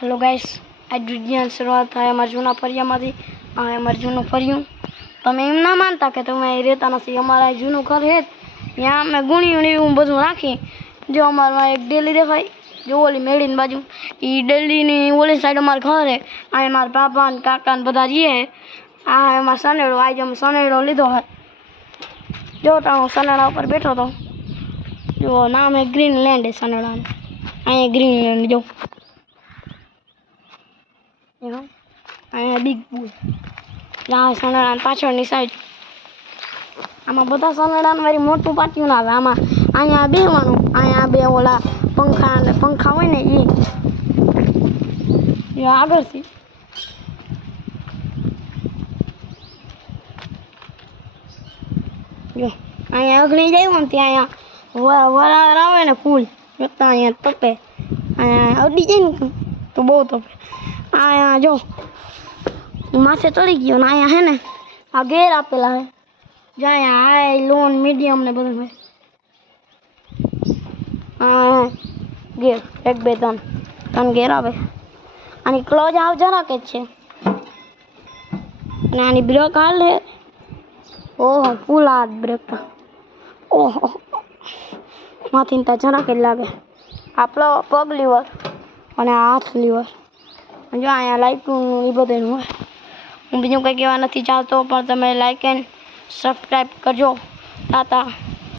Hello guys, आज video शुरुआत है अमर जूना फरियामांथी। आ अमर जूનું ફર્યું તમે એમ ના માનતા કે તમે અહીં રહેતા નથી। અમારા જૂનું ઘર છે ત્યાં અમે ગુણી એવું બધું રાખી। જો અમારા એક ડેલી દેખાય, જો ઓલી મેળીની બાજુ એ ડેલીની ઓલી સાઈડ અમારું ઘર છે। આ મારા પાપા ને કાકા ને બધા રહીએ। આ એમાં સનેડો આજે અમે સનેડો લીધો છે। જો તો હું સનેડા ઉપર બેઠો હતો। જો નામ है ग्रीनलैंड है सनेડાનું। અહીંયા ग्रीनलैंड જો અહીંયા બિગ પુલ ત્યાં સનેડાની પાછળની સાઈડ આમાં બધા સનેડાને વારી મોટું પાટિયું ના આવે। આમાં અહીંયા બેહવાનું, અહીંયા બે ઓલા પંખા હોય ને એ આગળથી જો અહીંયા અગણી જાય ને ત્યાં અહીંયા વરાળ આવે ને ફૂલ જોતા અહીંયા તપે। અહીંયા અડી જાય ને તો બહુ તપે। અહીંયા જો માથે ચડી ગયો ને અહીંયા હે ને આ ગેર આપેલા હે। જો અહીંયા હાઈ લોન મીડિયમ ને બધું હોય। ગેર 1 2 3 ગેર આવે। આની ક્લોઝ આવ જરાક જ છે અને આની બ્રેક હાલે। ઓહો ફૂલ હાથ બ્રેક ઓહો માથીને ત્યાં જરાક જ લાગે। આપણો પગ લીવર અને હાથ લીવર। જો અહીંયા લાઇટનું એ બધું હોય। હું બીજું કંઈ કહેવા નથી ચાહતો, પણ તમે લાઇક એન્ડ સબસ્ક્રાઈબ કરજો। તાતા।